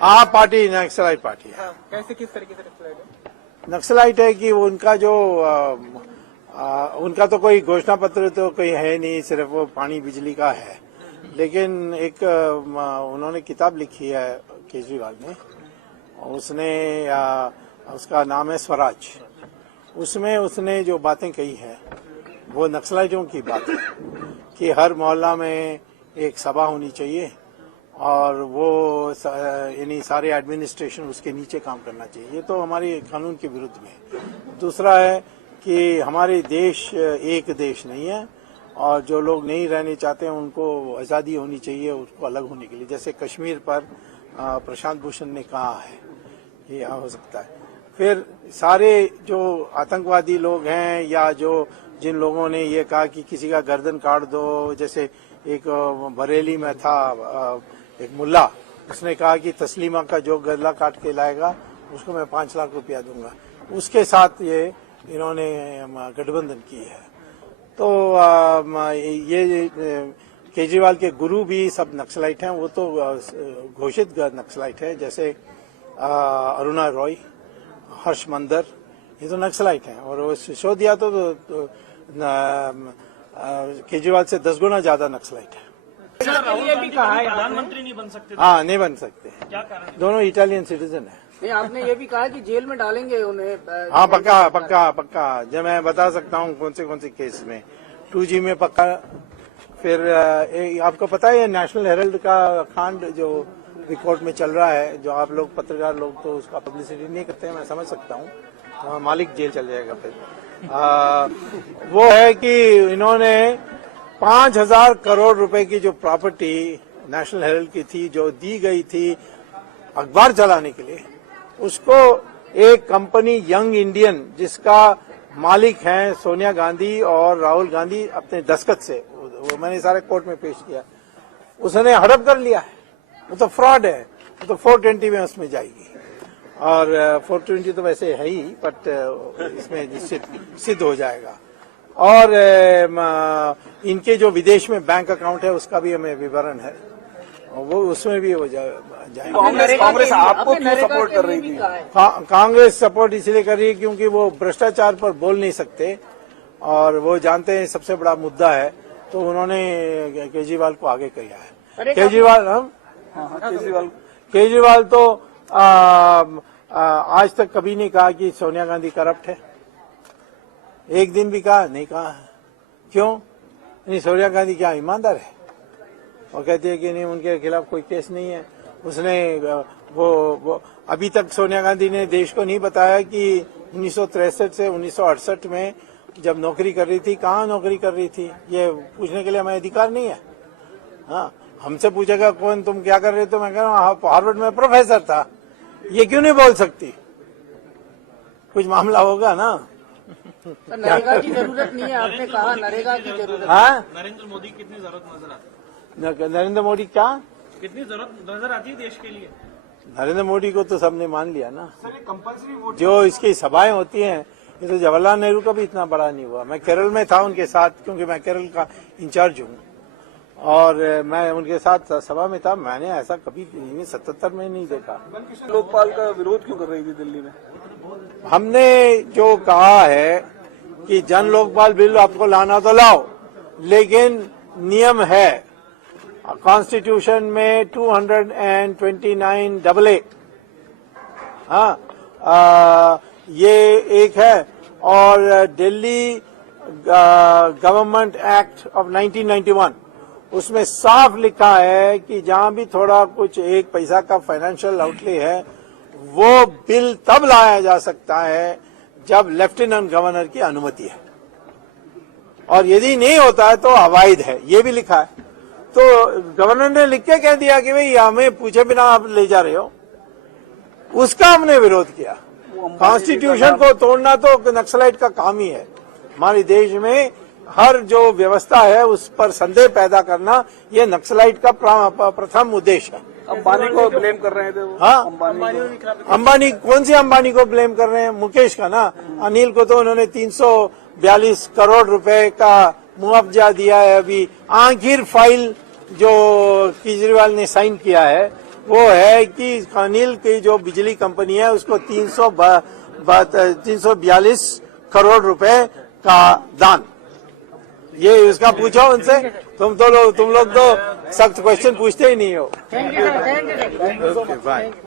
आप party naxalite party है। कैसे, किस तरीके से नक्सलाइट है? नक्सलाइट है कि उनका जो उनका तो कोई घोषणा पत्र तो कोई है नहीं, सिर्फ वो पानी बिजली का है। लेकिन एक उन्होंने किताब लिखी है केजरीवाल ने, उसने उसका नाम है स्वराज। उसमें उसने जो बातें कही है वो नक्सलाइटों की बात है कि हर मोहल्ला में एक सभा होनी चाहिए और वो यानी सारे एडमिनिस्ट्रेशन उसके नीचे काम करना चाहिए। ये तो हमारे कानून के विरुद्ध में है। दूसरा है कि हमारे देश एक देश नहीं है और जो लोग नहीं रहने चाहते हैं उनको आज़ादी होनी चाहिए उसको अलग होने के लिए। जैसे कश्मीर पर प्रशांत भूषण ने कहा है, ये हो सकता है। फिर सारे जो आतंकवादी लोग हैं या जो जिन लोगों ने ये कहा कि किसी का गर्दन काट दो, जैसे एक बरेली में था एक मुल्ला, उसने कहा कि तस्लीमा का जो गला काट के लाएगा उसको मैं 5 लाख रुपया दूंगा। उसके साथ ये इन्होंने गठबंधन की है। तो ये केजरीवाल के गुरु भी सब नक्सलाइट हैं, वो तो घोषित नक्सलाइट है, जैसे अरुणा रॉय, हर्ष मंदर, ये तो नक्सलाइट हैं। और वो सिसोदिया तो केजरीवाल से 10 गुना ज्यादा नक्सलाइट है। ये भी कहा है प्रधानमंत्री नहीं बन सकते? हाँ, नहीं बन सकते। क्या कारण? दोनों इटालियन सिटीजन है। नहीं, आपने ये भी कहा कि जेल में डालेंगे उन्हें। हाँ, पक्का पक्का पक्का। जब मैं बता सकता हूँ कौन से केस में। 2G में पक्का। फिर आपको पता है नेशनल हेरल्ड का कांड जो कोर्ट में चल रहा है, जो आप लोग पत्रकार लोग तो उसका पब्लिसिटी नहीं करते हैं, मैं समझ सकता हूँ। तो मालिक जेल चल जाएगा फिर। वो है कि इन्होंने 5,000 करोड़ रुपए की जो प्रॉपर्टी नेशनल हेरल्ड की थी, जो दी गई थी अखबार चलाने के लिए, उसको एक कंपनी यंग इंडियन जिसका मालिक हैं सोनिया गांधी और राहुल गांधी अपने दस्तखत से, वो मैंने सारे कोर्ट में पेश किया, उसने हड़प कर लिया है। वो तो फ्रॉड है। वो तो 420 में उसमें जाएगी और 420 तो वैसे है ही, बट इसमें निश्चित सिद्ध हो जाएगा। और इनके जो विदेश में बैंक अकाउंट है उसका भी हमें विवरण है, वो उसमें भी हो जाएगा। कांग्रेस आपको क्यों सपोर्ट कर रही थी? कांग्रेस सपोर्ट इसलिए कर रही है क्योंकि वो भ्रष्टाचार पर बोल नहीं सकते और वो जानते हैं सबसे बड़ा मुद्दा है, तो उन्होंने केजरीवाल को आगे किया है। केजरीवाल तो आज तक कभी नहीं कहा कि सोनिया गांधी करप्ट है। एक दिन भी कहा नहीं कहा। क्यों नहीं? सोनिया गांधी क्या ईमानदार है? वो कहती है कि नहीं, उनके खिलाफ कोई केस नहीं है। उसने वो अभी तक सोनिया गांधी ने देश को नहीं बताया कि 1963 से 1968 में जब नौकरी कर रही थी कहाँ नौकरी कर रही थी, ये पूछने के लिए हमें अधिकार नहीं है। हाँ, हमसे पूछेगा कौन तुम क्या कर रहे हो, तो मैं कह रहा हूँ हार्वर्ड में प्रोफेसर था। ये क्यों नहीं बोल सकती? कुछ मामला होगा ना। नरेगा की जरूरत नहीं है, आपने कहा नरेगा की जरूरत। हाँ, नरेंद्र मोदी की कितनी जरूरत नजर आती है? नरेंद्र मोदी क्या कितनी जरूरत नजर आती है देश के लिए? नरेंद्र मोदी को तो सबने मान लिया ना। जो इसकी सभाएं होती हैं, ये तो जवाहरलाल नेहरू का भी इतना बड़ा नहीं हुआ। मैं केरल में था उनके साथ, क्योंकि मैं केरल का इंचार्ज हूँ और मैं उनके साथ सभा में था। मैंने ऐसा कभी 77 में नहीं देखा। लोकपाल का विरोध क्यों कर रही थी दिल्ली में? हमने जो कहा है कि जन लोकपाल बिल आपको लाना तो लाओ, लेकिन नियम है कॉन्स्टिट्यूशन में 229 AA। हाँ, ये एक है। और दिल्ली गवर्नमेंट एक्ट ऑफ 1991 उसमें साफ लिखा है कि जहां भी थोड़ा कुछ एक पैसा का फाइनेंशियल आउटले है, वो बिल तब लाया जा सकता है जब लेफ्टिनेंट गवर्नर की अनुमति है, और यदि नहीं होता है तो अवैध है, ये भी लिखा है। तो गवर्नर ने लिख के कह दिया कि भाई हमें पूछे बिना आप ले जा रहे हो, उसका हमने विरोध किया। कॉन्स्टिट्यूशन को तोड़ना तो नक्सलाइट का काम ही है। हमारे देश में हर जो व्यवस्था है उस पर संदेह पैदा करना, ये नक्सलाइट का प्रथम उद्देश्य है। अंबानी को ब्लेम कर रहे थे वो। हाँ, अंबानी कौन सी अंबानी को ब्लेम कर रहे हैं? मुकेश का ना। अनिल को तो उन्होंने 342 करोड़ रुपए का मुआवजा दिया है। अभी आखिर फाइल जो केजरीवाल ने साइन किया है वो है कि अनिल की जो बिजली कंपनी है उसको 342 करोड़ रुपए का दान। ये उसका पूछो उनसे। तुम लोग तो सख्त क्वेश्चन पूछते ही नहीं हो। Thank you sir, thank you sir. Okay bye.